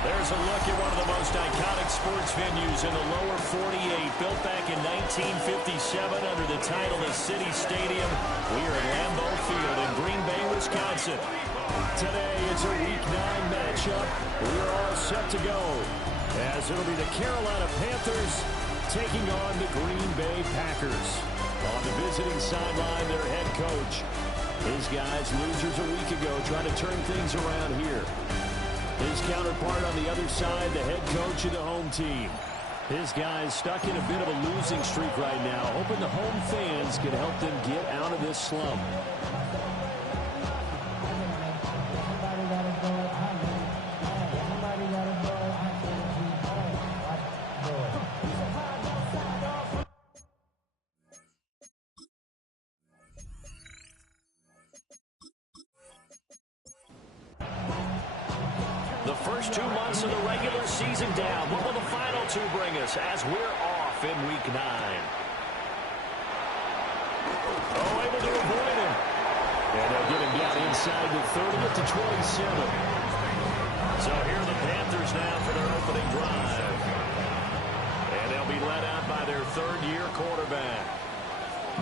There's a look at one of the most iconic sports venues in the lower 48, built back in 1957 under the title of City Stadium. We are at Lambeau Field in Green Bay, Wisconsin. Today it's a Week 9 matchup. We are all set to go, as it'll be the Carolina Panthers taking on the Green Bay Packers. On the visiting sideline, their head coach. His guys, losers a week ago, trying to turn things around here. His counterpart on the other side, the head coach of the home team. His guys stuck in a bit of a losing streak right now, hoping the home fans can help them get out of this slump. The first 2 months of the regular season down. What will the final 2 bring us as we're off in Week 9? Oh, able to avoid him. And they'll get him down inside the 30 to 27. So here are the Panthers now for their opening drive. And they'll be led out by their third-year quarterback.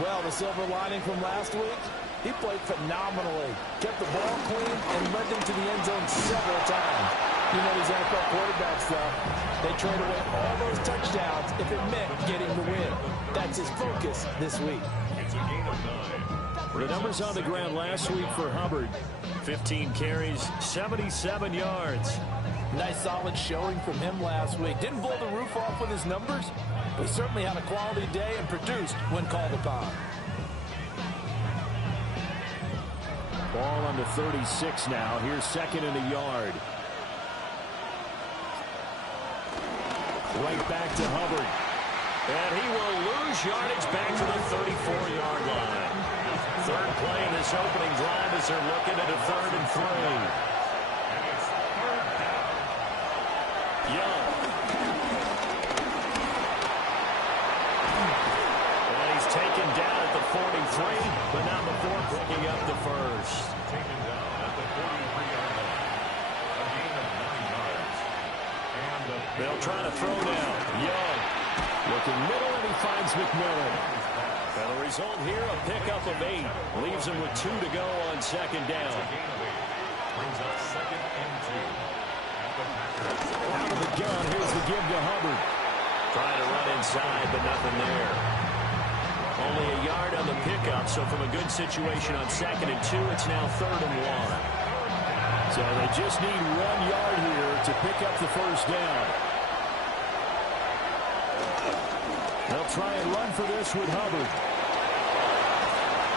Well, the silver lining from last week, he played phenomenally. Kept the ball clean and led them to the end zone several times. You know these NFL quarterbacks, though. They trade away all those touchdowns if it meant getting the win. That's his focus this week. It's a gain of 9. The numbers on the ground last week for Hubbard. 15 carries, 77 yards. Nice solid showing from him last week. Didn't blow the roof off with his numbers, but he certainly had a quality day and produced when called upon. Ball on the 36 now. Here's second and a yard. Right back to Hubbard. And he will lose yardage back to the 34-yard line. Third play in this opening drive as they're looking at a 3rd and 3. Young. And he's taken down at the 43, but not before picking up the first. Taken down at the 43-yard line. A gain of 9 yards. They'll try to throw now. Young looking middle, and he finds McMillan. And the result here, a pickup of 8. Leaves him with 2 to go on second down. Brings up 2nd and 2. Out of the gun, here's the give to Hubbard. Trying to run inside, but nothing there. Only a yard on the pickup, so from a good situation on 2nd and 2, it's now 3rd and 1. So they just need 1 yard here to pick up the first down. They'll try and run for this with Hubbard.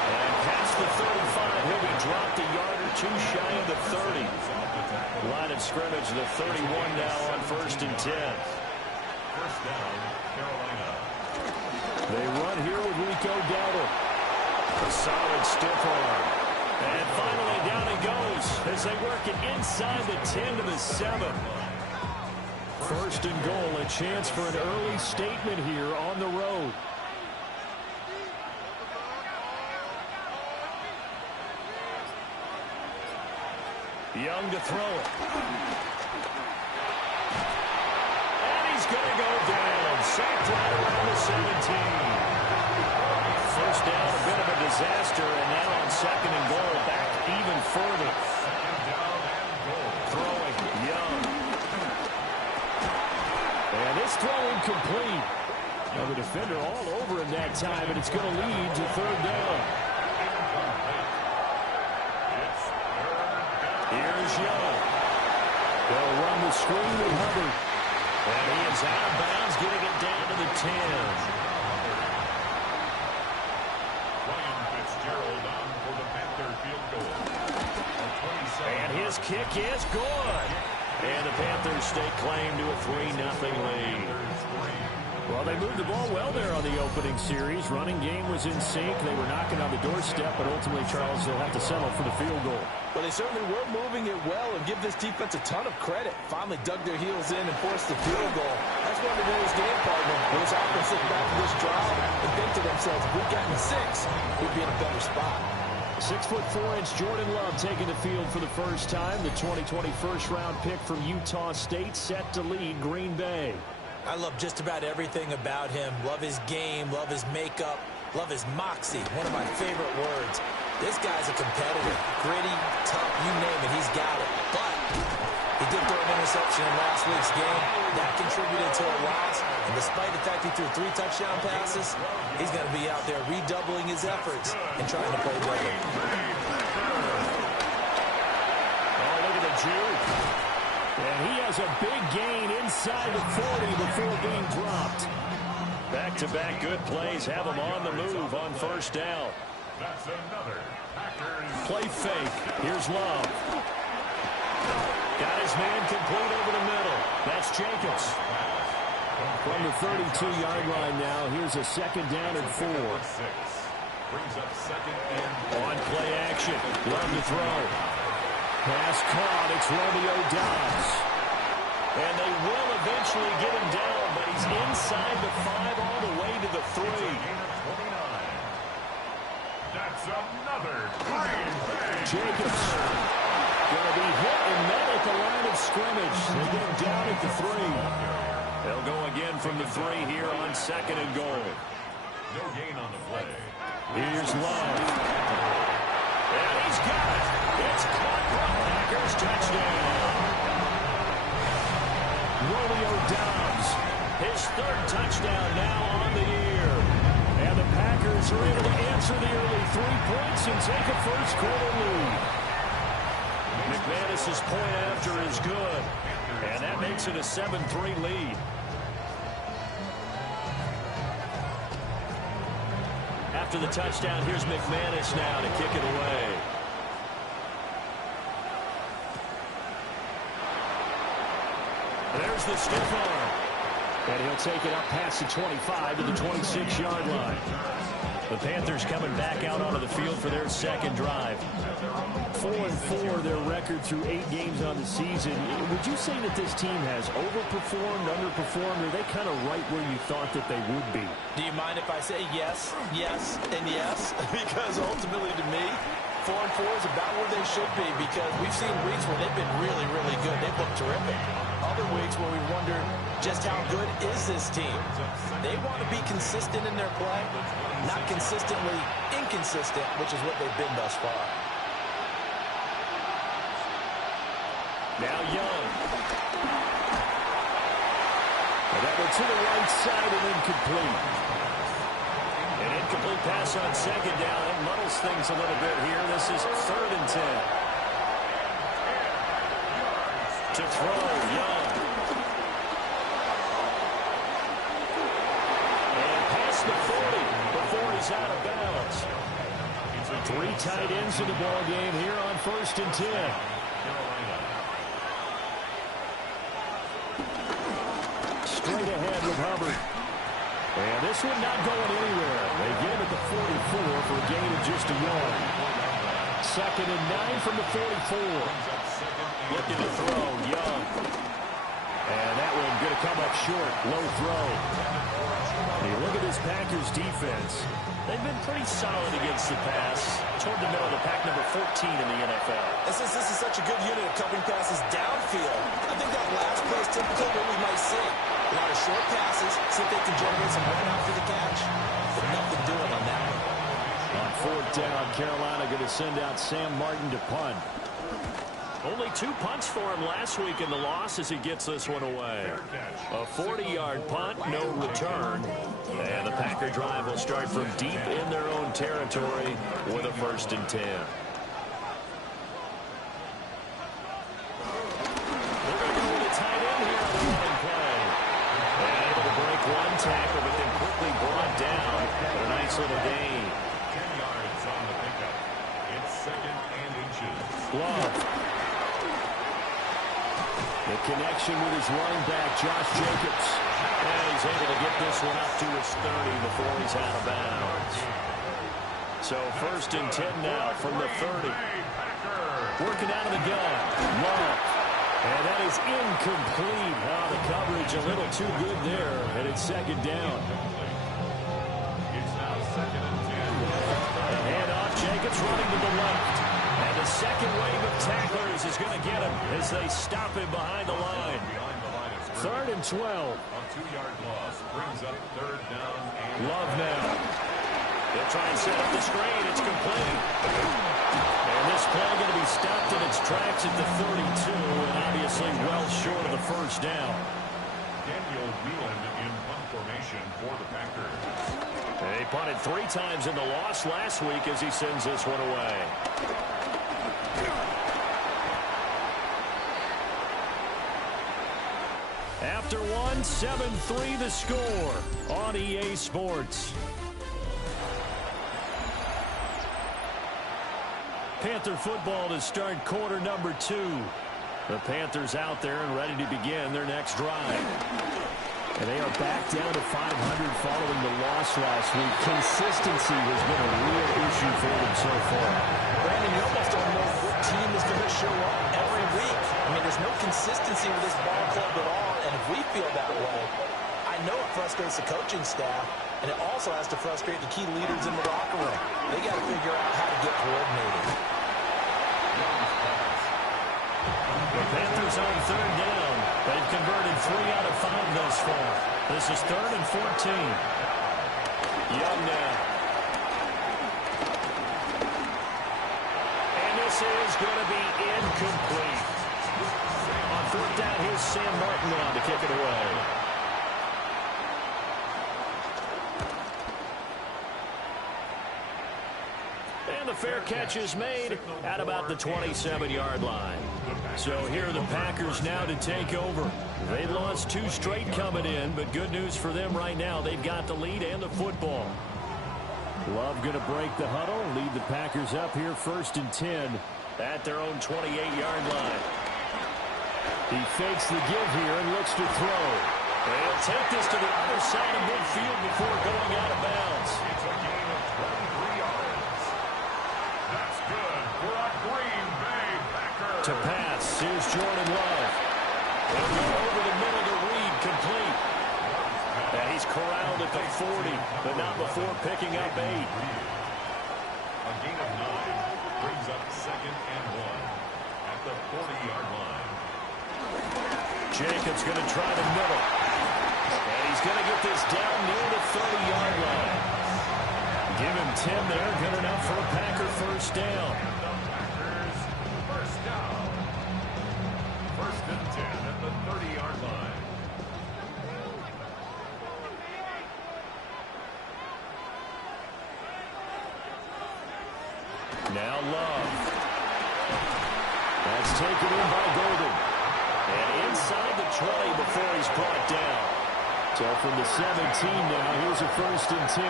And past the 35, he'll be dropped a yard or 2 shy of the 30. Line of scrimmage, the 31 now on 1st and 10. First down, Carolina. They run here with Rico Dowdle. A solid stiff arm. And finally down it goes as they work it inside the 10 to the 7. First and goal, a chance for an early statement here on the road. Young to throw it. And he's going to go down. Sacked right around the 17. First down, a bit of a disaster, and now on 2nd and goal, back even further. Throwing, Young. And this throw incomplete. Now the defender all over him that time, and it's going to lead to 3rd down. Here's Young. They'll run the screen with Hubbard. And he is out of bounds, getting it down to the 10. And his kick is good. And the Panthers stake claim to a 3-0 lead. Well, they moved the ball well there on the opening series. Running game was in sync. They were knocking on the doorstep, but ultimately, Charles, they'll have to settle for the field goal. But they certainly were moving it well, and give this defense a ton of credit. Finally dug their heels in and forced the field goal. That's one of his game partner. When his offense looked back at this drive and think to themselves, if we'd gotten 6, we'd be in a better spot. 6'4" Jordan Love taking the field for the first time. The 2020 first-round pick from Utah State set to lead Green Bay. I love just about everything about him. Love his game, love his makeup, love his moxie. One of my favorite words. This guy's a competitor. Gritty, tough, you name it, he's got it. But he did throw an interception in last week's game. That contributed to a loss. And despite the fact he threw 3 touchdown passes, he's going to be out there redoubling his efforts and trying to play better. Oh, look at the juke. And he has a big gain inside the 40 before being dropped. Back-to-back good plays have him on the move on first down. That's another Packers. Play fake. Here's Love. Got his man complete over the middle. That's Jacobs. From the 32-yard line now, here's a second down and 4. Brings up second and on play action. Love to throw. Pass caught. It's Romeo Doubs. And they will eventually get him down, but he's inside the 5 all the way to the 3. That's another Green Bay. Jacobs going to be hit and met at the line of scrimmage. They get him down at the 3. They'll go again from the 3 here on second and goal. No gain on the play. Here's Love. And he's got it. It's caught for a Packers touchdown. Romeo Doubs, his 3rd touchdown now on the year. And the Packers are able to answer the early 3 points and take a first-quarter lead. McManus's point after is good, and that makes it a 7-3 lead. After the touchdown, here's McManus now to kick it away. There's the stiff arm. And he'll take it up past the 25 to the 26-yard line. The Panthers coming back out onto the field for their second drive. 4-4 their record through 8 games on the season. Would you say that this team has overperformed, underperformed, or are they kind of right where you thought that they would be? Do you mind if I say yes, yes, and yes? Because ultimately to me, 4-4 is about where they should be, because we've seen weeks where they've been really, really good. They've looked terrific. Other weeks where we wondered just how good is this team. They want to be consistent in their play, not consistently inconsistent, which is what they've been thus far. Now Young. And that one to the right side and incomplete. An incomplete pass on second down. It muddles things a little bit here. This is 3rd and 10. To throw, Young. And past the 40 before he's out of bounds. 3 tight ends in the ball game here on 1st and 10. Straight ahead with Hubbard. And this one not going anywhere. They get him at the 44 for a gain of just a yard. 2nd and 9 from the 44. Looking to throw, Young. And that one going to come up short. Low throw. And you look at this Packers defense. They've been pretty solid against the pass. Toward the middle of the pack, number 14 in the NFL. This is such a good unit of covering passes downfield. I think that last play is typically what we might see. A lot of short passes, see if they can generate some run after the catch. But nothing doing on that one. On 4th down, Carolina going to send out Sam Martin to punt. Only 2 punts for him last week in the loss as he gets this one away. A 40-yard punt, no return. And the Packer drive will start from deep in their own territory with a 1st and 10. They're going to go with a tight end here on the running play. And able to break one tackle, but then quickly brought down. A nice little gain. 10 yards on the pickup. It's 2nd and inches. Love. The connection with his running back, Josh Jacobs. And he's able to get this one up to his 30 before he's out of bounds. So 1st and 10 now from the 30. Working out of the gun. Love. And that is incomplete. Oh, the coverage a little too good there. And it's 2nd down. It's now 2nd and 10. The handoff. Jacobs running to the left. And the second wave of tacklers is going to get him as they stop him behind the line. 3rd and 12. A 2-yard loss brings up 3rd down. And Love now. They'll try and set up the screen. It's complete. And this play going to be stopped in its tracks at the 32, and obviously well short of the 1st down. Daniel Whelan in punt formation for the Packers. He punted 3 times in the loss last week as he sends this one away. After one, 7-3 the score on EA Sports. Panther football to start quarter number 2. The Panthers out there and ready to begin their next drive. And they are back down to 500 following the loss last week. Consistency has been a real issue for them so far. Brandon, you almost don't know what team is going to show up every week. I mean, there's no consistency with this ball club at all, and if we feel that way, I know it frustrates the coaching staff, and it also has to frustrate the key leaders in the locker room. They got to figure out how to get coordinated. The Panthers on 3rd down. They've converted 3 out of 5 thus far. This is 3rd and 14. Young now. And this is going to be incomplete. On 4th down, here's Sam Martin on to kick it away. And the fair catch is made at about the 27-yard line. So here are the Packers now to take over. They lost 2 straight coming in, but good news for them right now. They've got the lead and the football. Love going to break the huddle, lead the Packers up here 1st and 10 at their own 28-yard line. He fakes the give here and looks to throw. They'll take this to the other side of midfield before going out of bounds. It's a gain of 23 yards. That's good for a Green Bay Packer. To pass, here's Jordan Love. He'll go over the middle to Reed, complete. And he's corralled at the 40, but not before picking up 8. A gain of 9 brings up 2nd and 1 at the 40-yard line. Jacobs going to try the middle. And he's going to get this down near the 30-yard line. Give him 10 there, good enough for a Packer 1st down. Packers first down. 1st and 10 at the 30-yard line. Now Love. That's taken in by Golden. And inside the 20 before he's brought down. So from the 17 now, here's a 1st and 10.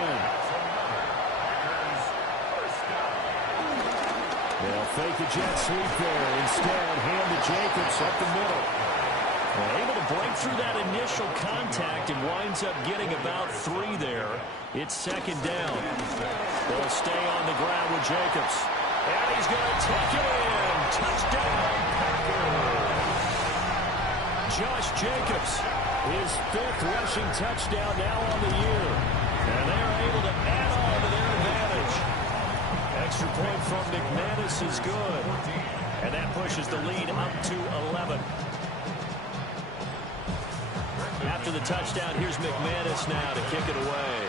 They'll fake the jet sweep there. Instead, hand to Jacobs up the middle. Well, able to break through that initial contact and winds up getting about 3 there. It's 2nd down. They'll stay on the ground with Jacobs. And he's going to take it in. Touchdown, Packers. Josh Jacobs, his 5th rushing touchdown now on the year. And they're able to add on to their advantage. Extra point from McManus is good. And that pushes the lead up to 11. After the touchdown, here's McManus now to kick it away.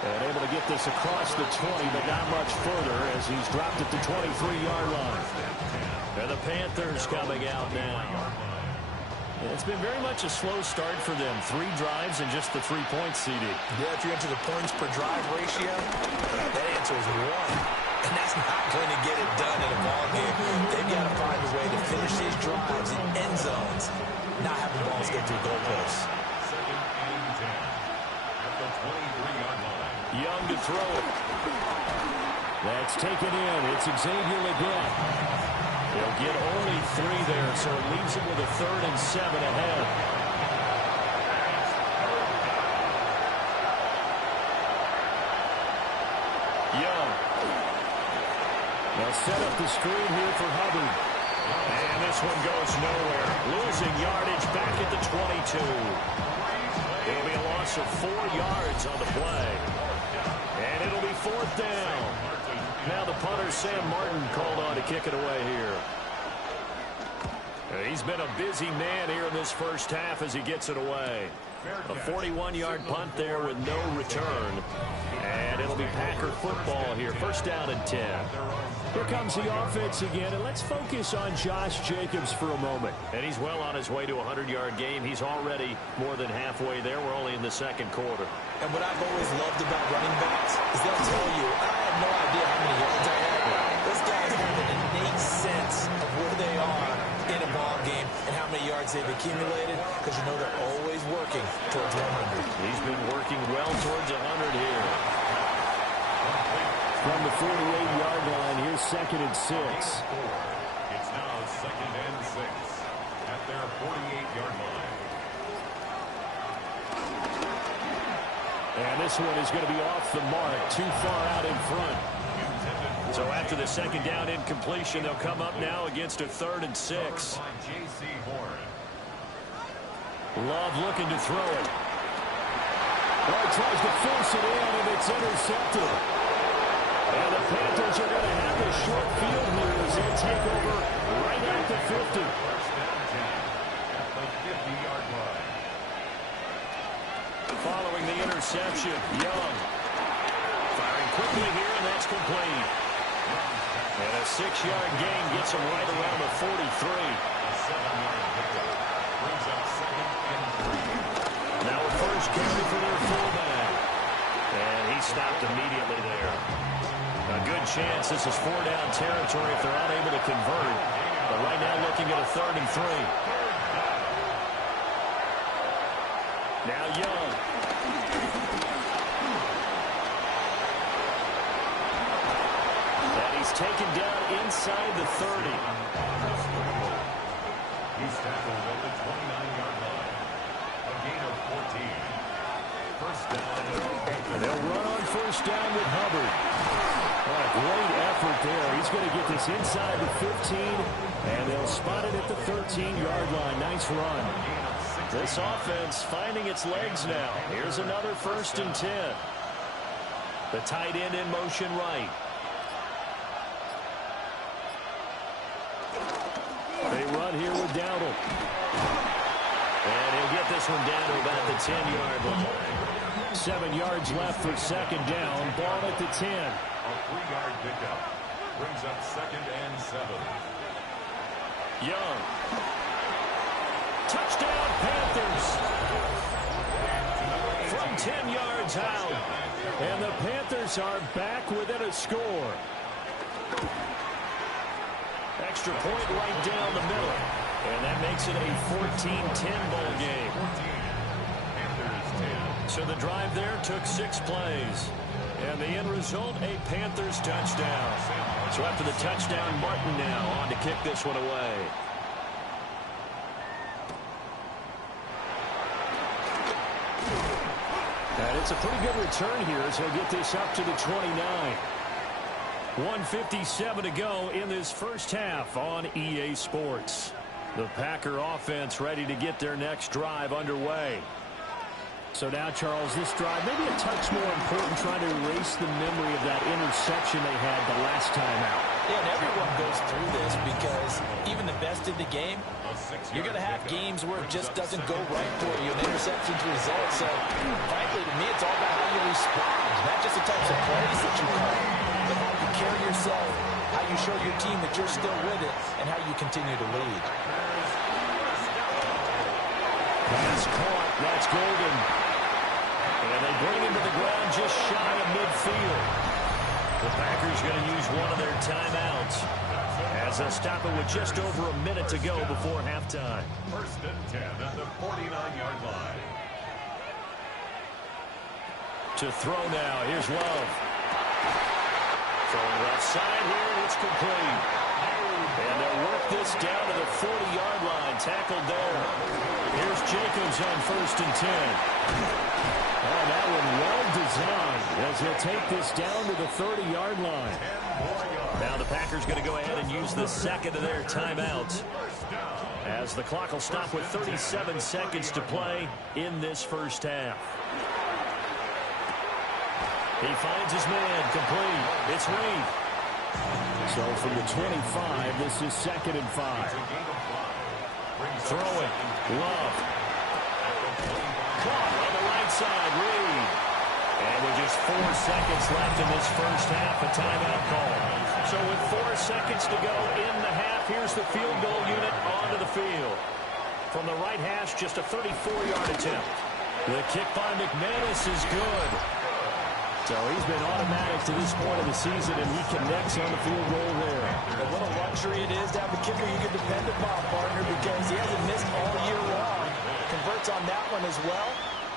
And able to get this across the 20, but not much further as he's dropped at the 23-yard line. And the Panthers coming out now. It's been very much a slow start for them. 3 drives and just the 3 points, CD. Yeah, if you're into the points per drive ratio, that answer is 1. And that's not going to get it done in a ball game. They've got to find a way to finish these drives in end zones, not have the balls get through goalposts. 2nd and 10 at the 23-yard line. Young to throw it. That's taken in. It's Xavier Legette. They'll get only 3 there, so it leaves them with a 3rd and 7 ahead. Young. They'll set up the screen here for Hubbard. And this one goes nowhere. Losing yardage back at the 22. It'll be a loss of 4 yards on the play. And it'll be 4th down. Now the punter, Sam Martin, called on to kick it away here. He's been a busy man here in this first half as he gets it away. A 41-yard punt there with no return. And it'll be Packer football here. 1st down and 10. Here comes the offense again, and let's focus on Josh Jacobs for a moment. And he's well on his way to a 100-yard game. He's already more than halfway there. We're only in the 2nd quarter. And what I've always loved about running backs is they'll tell you, I have no idea how many yards I had. Those guys have an innate sense of where they are in a ball game and how many yards they've accumulated, because you know they're always working towards 100. He's been working well towards 100 here. From the 48-yard line, here's 2nd and 6. It's now 2nd and 6 at their 48-yard line. And this one is going to be off the mark, too far out in front. So after the 2nd down incompletion, they'll come up now against a 3rd and 6. Love looking to throw it. Well, he tries to force it in, and it's intercepted. And the Panthers are going to have a short field here as they take over right at the 50. At the 50-yard line. Following the interception, Young. Firing quickly here, and that's complete. And a 6-yard gain gets him right around the 43. A 7-yard pickup brings up 2nd and 3. Now a first carry for their fullback. And he stopped immediately there. A good chance this is 4-down territory if they're unable to convert. But right now looking at a 3rd and 3. Now Young. And he's taken down inside the 30. He's tackled at the 29-yard line. A gain of 14. 1st down. They'll run on 1st down with Hubbard. What a great effort there. He's going to get this inside the 15, and they'll spot it at the 13-yard line. Nice run. This offense finding its legs now. Here's another 1st and 10. The tight end in motion right. They run here with Dowdle. And he'll get this one down to about the 10-yard line. 7 yards left for 2nd down. Ball at the 10. A 3-yard pickup brings up 2nd and 7. Young. Touchdown, Panthers. From 10 yards out. And the Panthers are back within a score. Extra point right down the middle. And that makes it a 14-10 ball game. 14. Panthers 10. So the drive there took 6 plays. And the end result, a Panthers touchdown. So after the touchdown, Martin now on to kick this one away. And it's a pretty good return here as he'll get this up to the 29. 1:57 to go in this first half on EA Sports. The Packer offense ready to get their next drive underway. So now, Charles, this drive maybe a touch more important, trying to erase the memory of that interception they had the last time out. Yeah, and everyone goes through this because even the best in the game, you're going to have games where it just doesn't go right for you, and interceptions result. So, frankly, to me, it's all about how you respond, not just the types of plays that you call, but how you carry yourself, how you show your team that you're still with it, and how you continue to lead. Pass caught. That's Golden. And they bring him to the ground just shy of midfield. The Packers going to use one of their timeouts as they'll stop it with just over a minute to go before halftime. 1st and 10 at the 49-yard line. To throw now. Here's Love. Throwing left side here, and it's complete. And they'll work this down to the 40-yard line. Tackled there. Here's Jacobs on 1st and 10. Oh, that one well designed as he'll take this down to the 30-yard line. Now the Packers going to go ahead and use the second of their timeouts, as the clock will stop with 37 seconds to play in this first half. He finds his man complete. It's Reed. So from the 25, this is 2nd and 5. Throwing. Love. Caught on the right side. Reed. And with just 4 seconds left in this first half, a timeout call. So with 4 seconds to go in the half, here's the field goal unit onto the field. From the right hash, just a 34-yard attempt. The kick by McManus is good. So he's been automatic to this point of the season, and he connects on the field goal there. And what a luxury it is to have a kicker you can depend upon, partner, because he hasn't missed all year long. Converts on that one as well.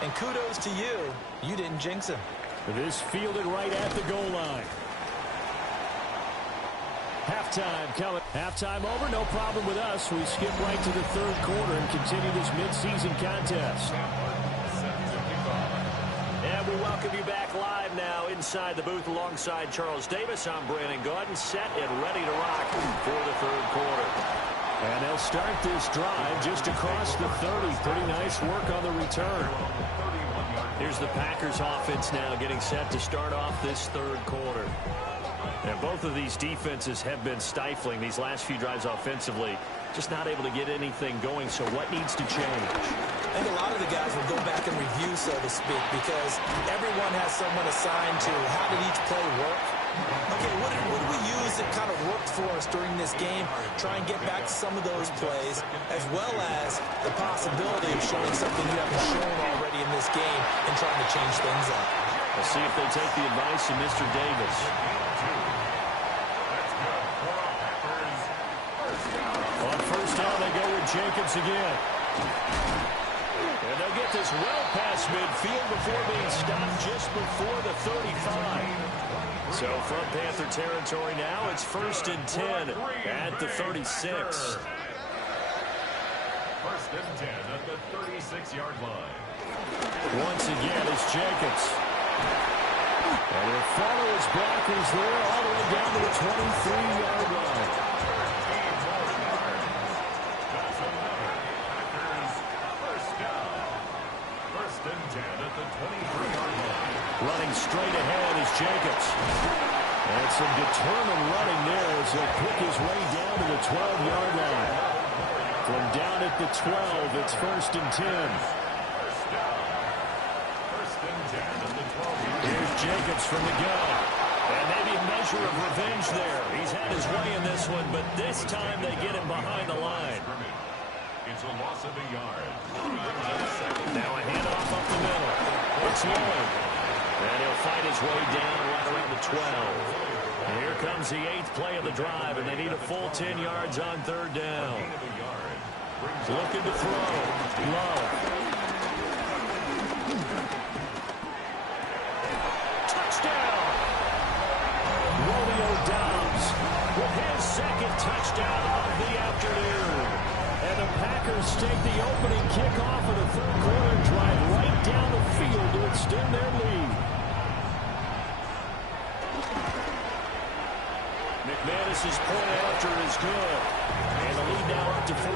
And kudos to you. You didn't jinx him. This fielded right at the goal line. Halftime coming. Halftime over, no problem with us. We skip right to the 3rd quarter and continue this midseason contest. And we welcome you back live now inside the booth alongside Charles Davis. I'm Brandon Gaudin, set and ready to rock for the 3rd quarter. And they'll start this drive just across the 30. Pretty nice work on the return. Here's the Packers offense now getting set to start off this 3rd quarter. And both of these defenses have been stifling these last few drives offensively. Just not able to get anything going. So what needs to change? I think a lot of the guys will go back and review, so to speak, because everyone has someone assigned to how did each play work. Okay, what did we use that kind of worked for us during this game? Try and get back to some of those plays, as well as the possibility of showing something you haven't shown already in this game and trying to change things up. We'll see if they take the advice of Mr. Davis. On 1st down, they go with Jacobs again. And they'll get this well past midfield before being stopped just before the 35. So from Panther territory now, it's 1st and 10 at the 36. 1st and 10 at the 36-yard line. Once again, it's Jacobs. And he'll follow his blockers there all the way down to the 23-yard line. That's another Packers first down. 1st and 10 at the 23-yard line. Running straight ahead is Jacobs. And some determined running there as he'll pick his way down to the 12-yard line. From down at the 12, it's 1st and 10. First down. 1st and 10 at the 12-yard line. Here's Jacobs from the gun. And maybe a measure of revenge there. He's had his way in this one, but this time they get him behind the line. It's a loss of a yard. Now a handoff up the middle. It's Lloyd. And he'll fight his way down right around the 12. And here comes the 8th play of the drive, and they need a full 10 yards on 3rd down. Looking to throw. Love. Touchdown! Romeo Doubs with his 2nd touchdown of the afternoon. And the Packers take the opening kickoff of the 3rd quarter and drive right down the field to extend their lead. McManus's point after is good. And the lead now up to 14.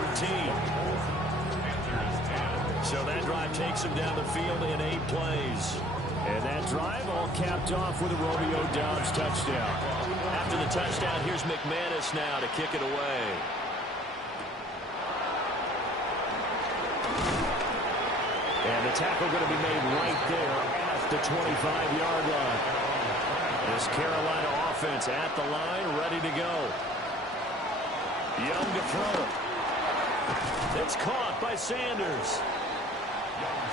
So that drive takes him down the field in 8 plays. And that drive all capped off with a Romeo Doubs touchdown. After the touchdown, here's McManus now to kick it away. And the tackle going to be made right there at the 25-yard line. This Carolina offense at the line, ready to go. Young to throw. It's caught by Sanders.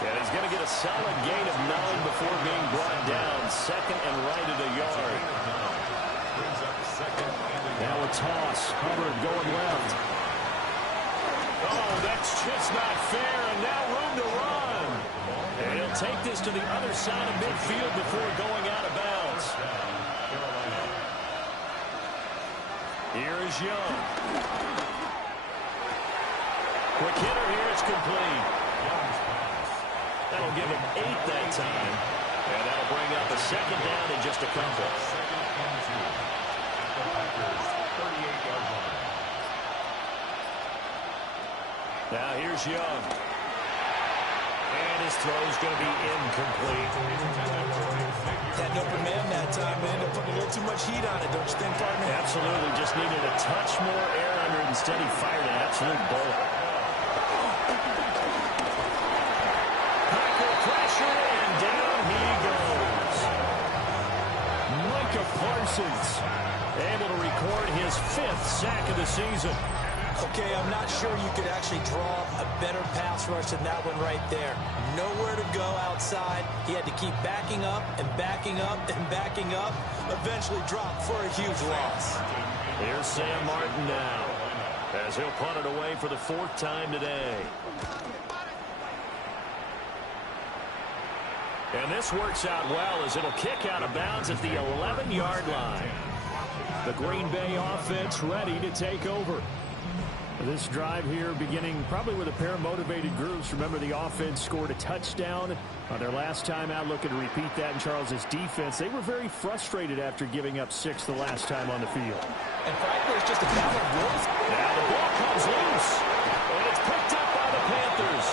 And he's going to get a solid gain of 9 before being brought down. 2nd and right at a yard. Now a toss. Hubbard going left. Oh, that's just not fair. And now room to run. And he'll take this to the other side of midfield before going out of bounds. Here is Young. Quick hitter here. It's complete. That'll give him 8 that time. And that'll bring up a second down in just a couple. Second and 2 at the Packers' 38-yard line. Now here's Young. And his throw's going to be incomplete. Had an open man that time, man. They put a little too much heat on it, don't you think, partner? Absolutely. Just needed a touch more air under it. Instead, he fired an absolute bullet. Packer pressure, and down he goes. Micah Parsons able to record his 5th sack of the season. Okay, I'm not sure you could actually draw a better pass rush than that one right there. Nowhere to go outside. He had to keep backing up and backing up and backing up. Eventually dropped for a huge loss. Here's Sam Martin now, as he'll punt it away for the 4th time today. And this works out well as it'll kick out of bounds at the 11-yard line. The Green Bay offense ready to take over. This drive here beginning probably with a pair of motivated groups. Remember, the offense scored a touchdown on their last time out, looking to repeat that in Charles' defense. They were very frustrated after giving up 6 the last time on the field. And frankly, it's just a battle of wills. Now the ball comes loose, and it's picked up by the Panthers.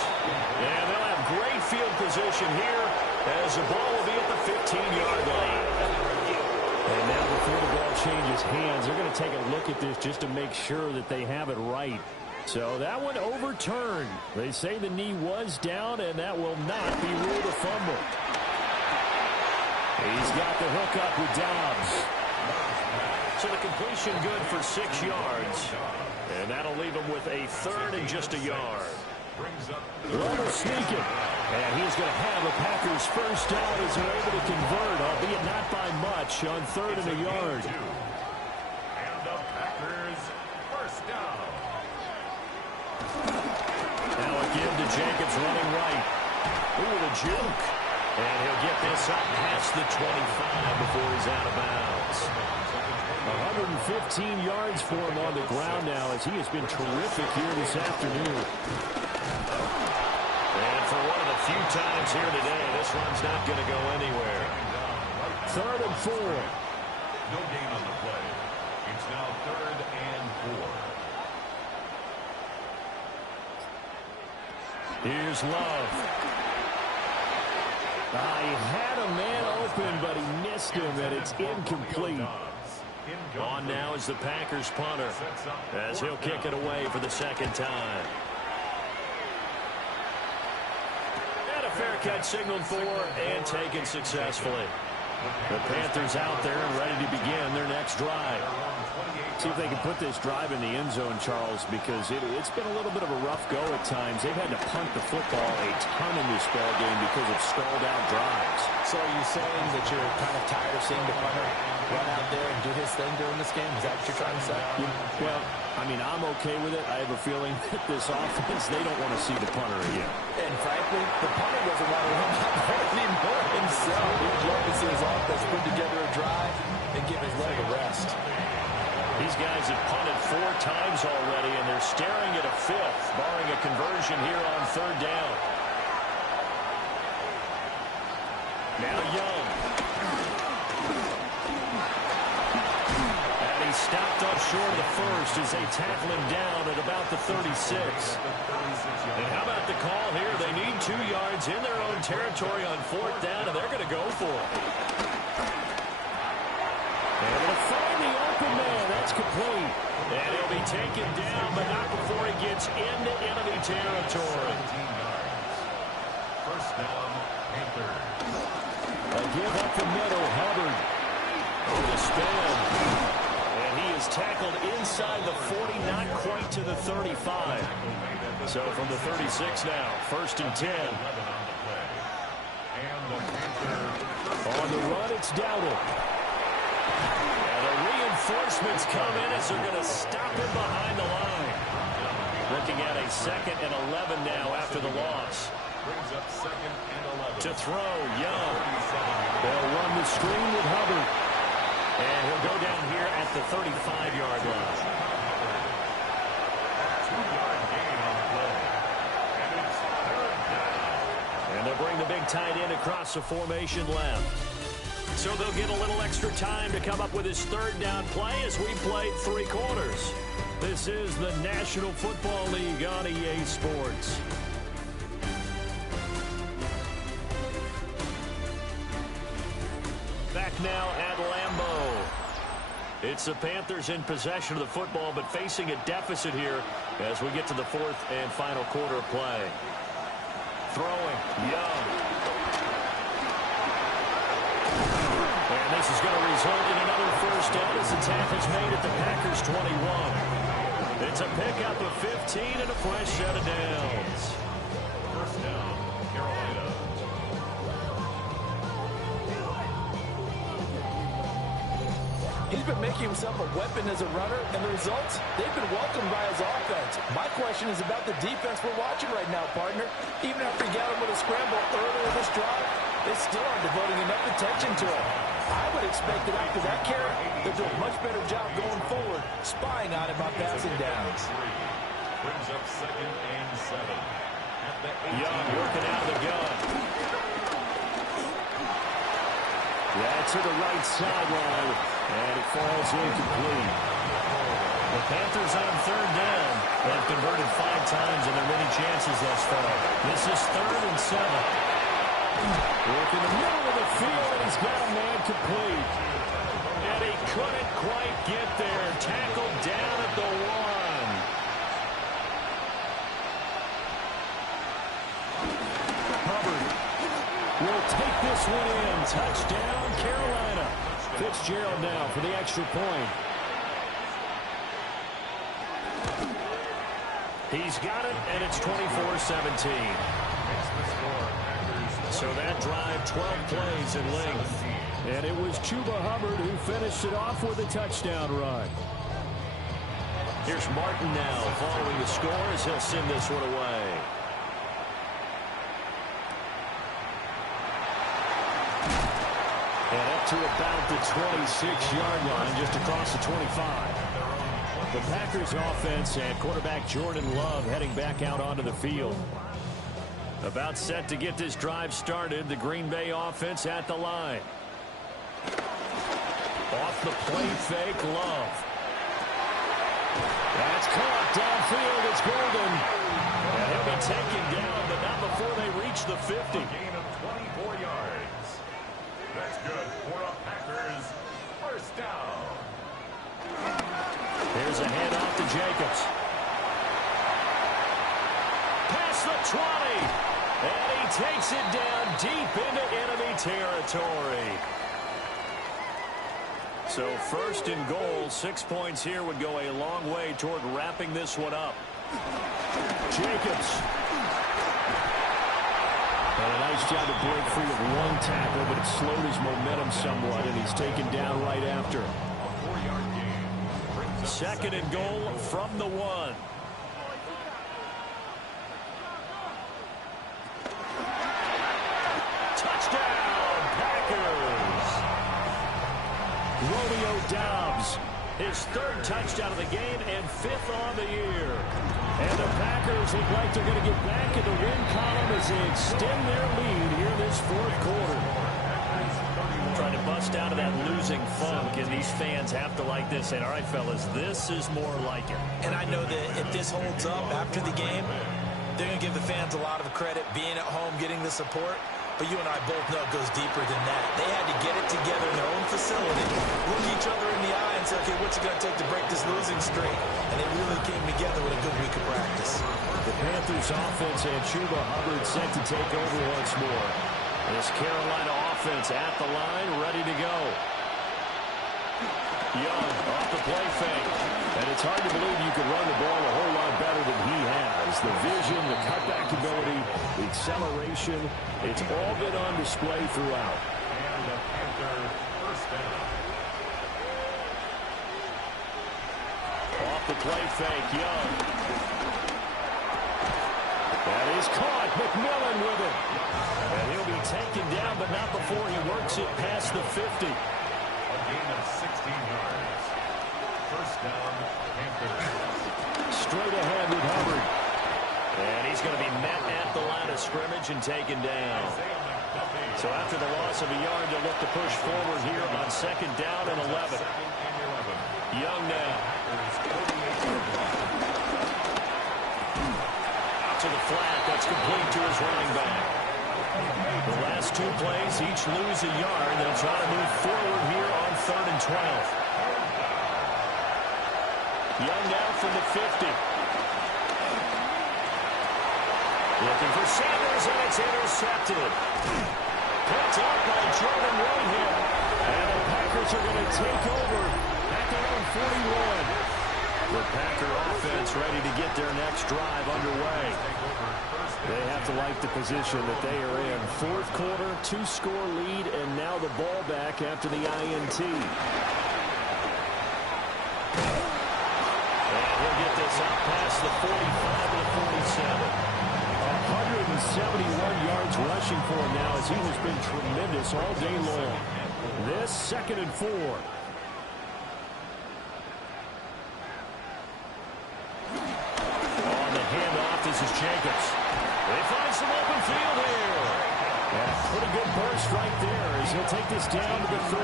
And they'll have great field position here as the ball will be at the 15-yard line. And now before the ball changes hands, they're going to take a look at this just to make sure that they have it right. So that one overturned. They say the knee was down, and that will not be ruled a fumble. He's got the hook up with Dobbs. So the completion good for 6 yards. And that'll leave him with a 3rd and just a yard. Level sneaking. And he's going to have a Packers first down as they're able to convert, albeit not by much, on 3rd and a yard. And the Packers first down. Now again to Jacobs running right. Ooh, the juke. And he'll get this up past the 25 before he's out of bounds. 115 yards for him on the ground now as he has been terrific here this afternoon. And for one of the few times here today, this run's not going to go anywhere. 3rd and 4. No gain on the play. It's now 3rd and 4. Here's Love. He had a man open, but he missed him, and it's incomplete. On now is the Packers punter, as he'll kick it away for the 2nd time. And a fair catch signaled for and taken successfully. The Panthers out there and ready to begin their next drive. See if they can put this drive in the end zone, Charles, because it's been a little bit of a rough go at times. They've had to punt the football a ton in this ball game because of stalled out drives. So are you saying that you're kind of tired of seeing the punter run out there and do his thing during this game? Is that what you're trying to say? Well, I mean, I'm okay with it. I have a feeling that this offense, they don't want to see the punter again. And frankly, the punter doesn't want to run out there anymore himself. He'd love to see his offense put together a drive and give his leg a rest. These guys have punted 4 times already, and they're staring at a 5th, barring a conversion here on 3rd down. Now Young. And he's stopped up short of the 1st as they tackle him down at about the 36. And how about the call here? They need 2 yards in their own territory on 4th down, and they're going to go for it. Able to find the open man. That's complete. And he'll be taken down, but not before he gets into enemy territory. First down, Panthers. A give up the middle. Hubbard. The span. And he is tackled inside the 40, not quite to the 35. So from the 36 now, 1st and 10. On the run, it's Dowdle. And the reinforcements come in as they're going to stop him behind the line. Looking at a 2nd and 11 now after the loss. Brings up 2nd and 11. To throw, Young. They'll run the screen with Hubbard. And he'll will go down here at the 35-yard line. 2-yard gain on the play. And it's 3rd down. And they'll bring the big tight end across the formation left. So they'll get a little extra time to come up with his 3rd down play as we played 3 quarters. This is the National Football League on EA Sports. Back now at Lambeau. It's the Panthers in possession of the football, but facing a deficit here as we get to the 4th and final quarter of play. Throwing, Young. And this is going to result in another 1st down as the tackle's made at the Packers' 21. It's a pickup of 15 and a fresh set of downs. 1st down, Carolina. He's been making himself a weapon as a runner, and the results, they've been welcomed by his offense. My question is about the defense we're watching right now, partner. Even after he got him with a scramble earlier in this drive, they still aren't devoting enough attention to him. I would expect that after that carry, they'll do a much better job going forward, spying on him on passing downs. Brings up 2nd and 7. At the 18. Young working out of the gun. Yeah, to the right sideline, and it falls incomplete. The Panthers on 3rd down. They've converted 5 times in their many chances thus far. This is 3rd and 7. Work in the middle of the field, and he's got a man complete. And he couldn't quite get there. Tackled down at the 1. Hubbard will take this one in. Touchdown, Carolina. Fitzgerald now for the extra point. He's got it, and it's 24-17. So that drive, 12 plays in length. And it was Chuba Hubbard who finished it off with a touchdown run. Here's Martin now following the score as he'll send this one away. And up to about the 26-yard line, just across the 25. The Packers offense and quarterback Jordan Love heading back out onto the field. About set to get this drive started. The Green Bay offense at the line. Off the play fake, Love. That's caught downfield. It's Golden. And he'll be taken down, but not before they reach the 50. Gain of 24 yards. That's good for a Packers 1st down. Here's a handoff to Jacobs. Past the 20. And he takes it down deep into enemy territory. So 1st and goal, 6 points here would go a long way toward wrapping this one up. Jacobs. And a nice job to break free of 1 tackle, but it slowed his momentum somewhat, and he's taken down right after. A 4-yard gain. 2nd and goal from the 1. Touchdown, Packers! Romeo Doubs, his 3rd touchdown of the game and 5th on the year. And the Packers look like they're going to get back in the win column as they extend their lead here this 4th quarter. Trying to bust out of that losing funk, and these fans have to like this. And all right, fellas, this is more like it. And I know that if this holds up after the game, they're going to give the fans a lot of credit, being at home, getting the support. But you and I both know it goes deeper than that. They had to get it together in their own facility, look each other in the eye and say, okay, what's it going to take to break this losing streak? And they really came together with a good week of practice. The Panthers offense and Chuba Hubbard set to take over once more. This Carolina offense at the line, ready to go. Young off the play fake. And it's hard to believe you can run the ball a whole lot better than he has. The vision, the cutback ability, the acceleration, it's all been on display throughout. And the Panther 1st down. Off the play fake, Young. That is caught. McMillan with it. And he'll be taken down, but not before he works it past the 50. A gain of 16 yards. straight ahead with Hubbard. And he's going to be met at the line of scrimmage and taken down. So after the loss of a yard, they'll look to push forward here on 2nd down and 11. Young now. Out to the flat. That's complete to his running back. The last 2 plays, each lose a yard. They'll try to move forward here on 3rd and 12. Young now from the 50. Looking for Sanders, and it's intercepted. Picked up by Jordan Whitehead. And the Packers are going to take over at their own 41. The Packer offense ready to get their next drive underway. They have to like the position that they are in. 4th quarter, 2-score lead, and now the ball back after the INT. And he'll get this up past the 45 to the 47. 171 yards rushing for him now as he has been tremendous all day long. This 2nd and 4. On the handoff, this is Jacobs. They find some open field here. And a pretty good burst right there as he'll take this down to the 33.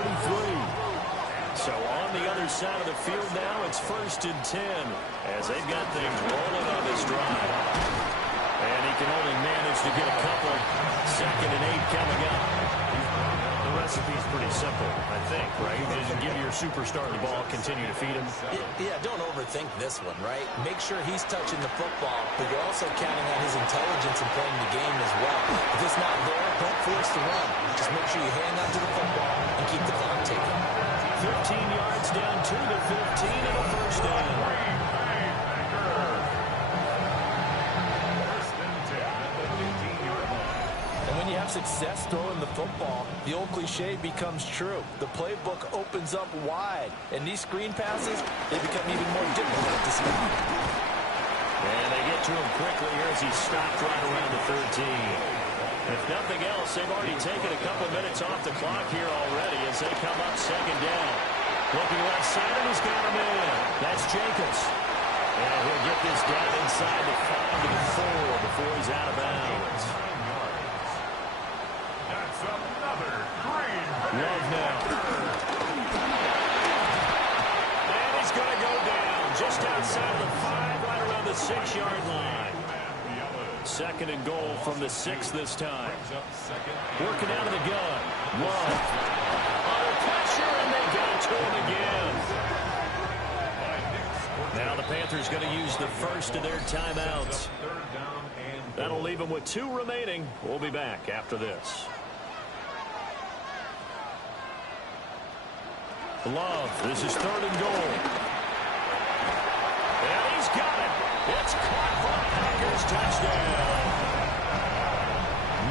So on the other side of the field now, it's 1st and 10 as they've got things rolling on this drive. And he can only manage to get a couple. 2nd and 8 coming up. The recipe's pretty simple, I think, right? Just give your superstar the ball, continue to feed him. Yeah, don't overthink this one, right? Make sure he's touching the football, but you're also counting on his intelligence in playing the game as well. If it's not there, don't force the run. Just make sure you hang on to the football and keep the clock ticking. 15 yards down to the 15 and a 1st down. When you have success throwing the football, the old cliche becomes true. The playbook opens up wide, and these screen passes, they become even more difficult to stop. And they get to him quickly here as he stopped right around the 13. If nothing else, they've already taken a couple minutes off the clock here already as they come up 2nd down. Looking left side, and he's got him in. That's Jacobs. And he'll get this down inside the 5 to the 4 before he's out of bounds. Love now. And he's going to go down just outside of the 5, right around the 6-yard line. 2nd and goal from the 6 this time. Working out of the gun. Love. Under pressure, and they got to him again. Now the Panthers going to use the first of their timeouts. That'll leave them with 2 remaining. We'll be back after this. Love, this is 3rd and goal. And he's got it. It's caught for a Packers touchdown.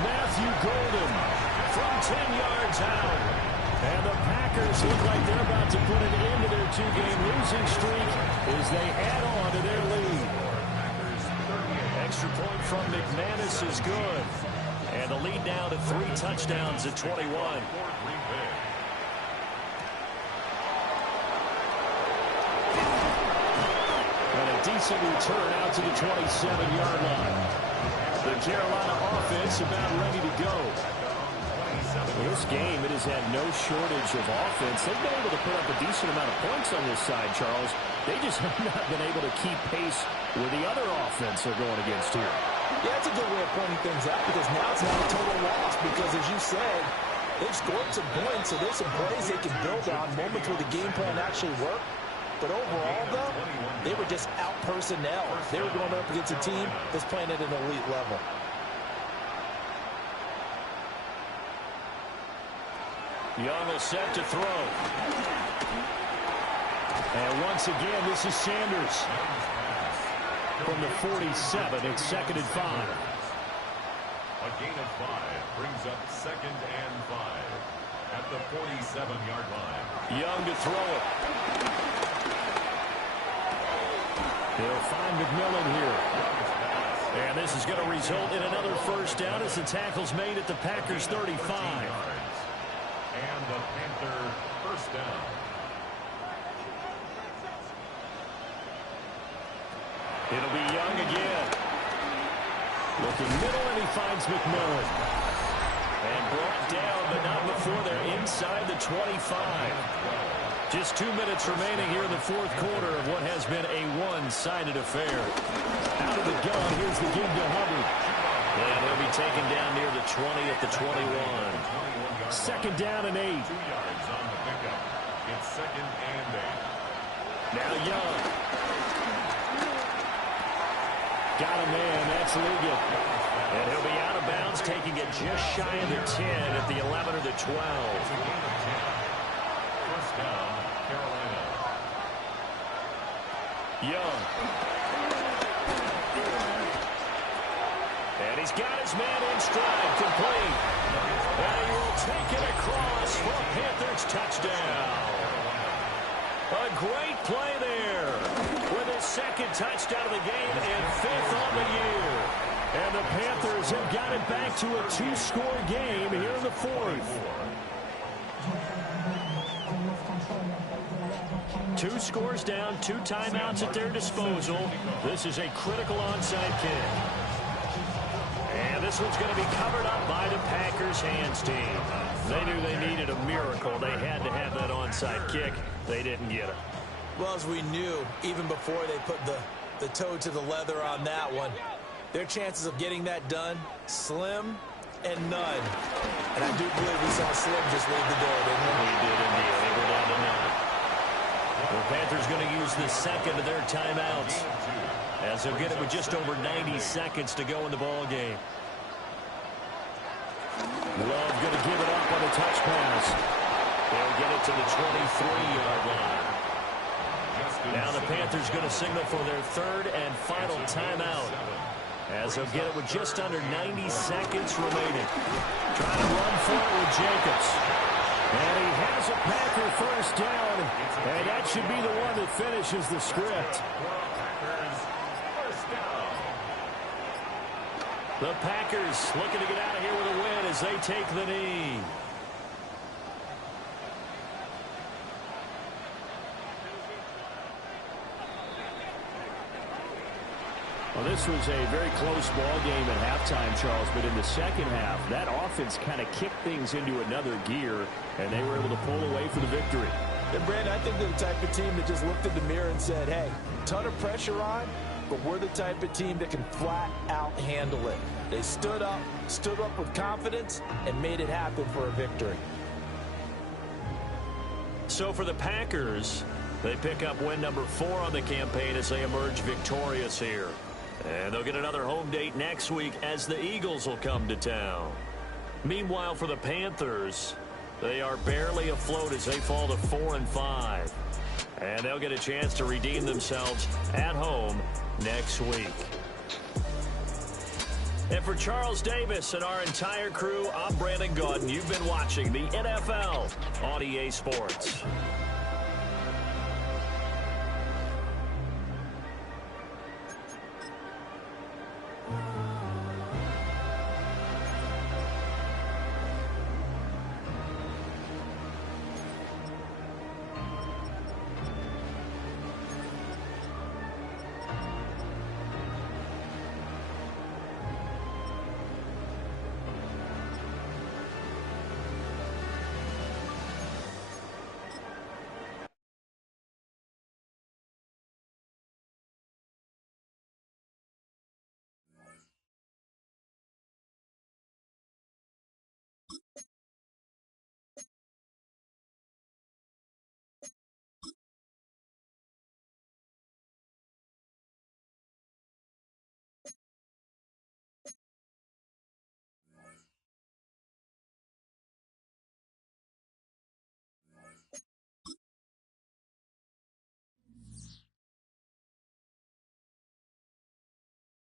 Matthew Golden from 10 yards out. And the Packers look like they're about to put an end to their 2-game losing streak as they add on to their lead. Extra point from McManus is good. And the lead now to 3 touchdowns at 21. Decent return out to the 27-yard line. The Carolina offense about ready to go. Well, this game, it has had no shortage of offense. They've been able to put up a decent amount of points on this side, Charles. They just have not been able to keep pace with the other offense they're going against here. Yeah, that's a good way of pointing things out because now it's not a total loss because, as you said, they've scored some points, so there's some plays they can build on, moments where the game plan actually worked. But overall, though, they were just out personnel. They were going up against a team that's playing at an elite level. Young will set to throw. And once again, this is Sanders. From the 47, it's 2nd and 5. A gain of 5 brings up 2nd and 5 at the 47-yard line. Young to throw it. He'll find McMillan here. And this is going to result in another 1st down as the tackle's made at the Packers' 35. And the Panther 1st down. It'll be Young again. Looking middle, and he finds McMillan. And brought down, but not before they're inside the 25. Just 2 minutes remaining here in the fourth quarter of what has been a one-sided affair. Out of the gun, here's the give to Hubbard. And he'll be taken down near the 20 at the 21. Second down and 8. 2 yards on the pickup. It's second and 8. Now Young. Got a man, that's Ligon. And he'll be out of bounds, taking it just shy of the 10 at the 11 or the 12. First down, Carolina. Young. And he's got his man in stride, complete. And he will take it across for a Panthers touchdown. A great play there with his second touchdown of the game and 5th on the year. And the Panthers have got it back to a 2-score game here in the fourth. 2 scores down, 2 timeouts at their disposal. This is a critical onside kick. And this one's going to be covered up by the Packers hands team. They knew they needed a miracle. They had to have that onside kick. They didn't get it. Well, as we knew, even before they put the toe to the leather on that one, their chances of getting that done, slim and none. And I do believe we saw Slim just leave the door, didn't we? We did indeed. They were down to none. The Panthers going to use the second of their timeouts, as they'll get it with just over 90 seconds to go in the ball game. Love going to give it up on a touch pass. They'll get it to the 23-yard line. Now the Panthers going to signal for their third and final timeout, as they'll get it with just under 90 seconds remaining. Trying to run for it with Jacobs. And he has a Packer first down, and that should be the one that finishes the script. The Packers looking to get out of here with a win as they take the knee. Well, this was a very close ball game at halftime, Charles, but in the second half, that offense kind of kicked things into another gear, and they were able to pull away for the victory. And Brandon, I think they're the type of team that just looked in the mirror and said, hey, ton of pressure on, but we're the type of team that can flat out handle it. They stood up with confidence, and made it happen for a victory. So for the Packers, they pick up win number 4 on the campaign as they emerge victorious here. And they'll get another home date next week as the Eagles will come to town. Meanwhile, for the Panthers, they are barely afloat as they fall to 4-5. And they'll get a chance to redeem themselves at home next week. And for Charles Davis and our entire crew, I'm Brandon Gaudin. You've been watching the NFL on EA Sports.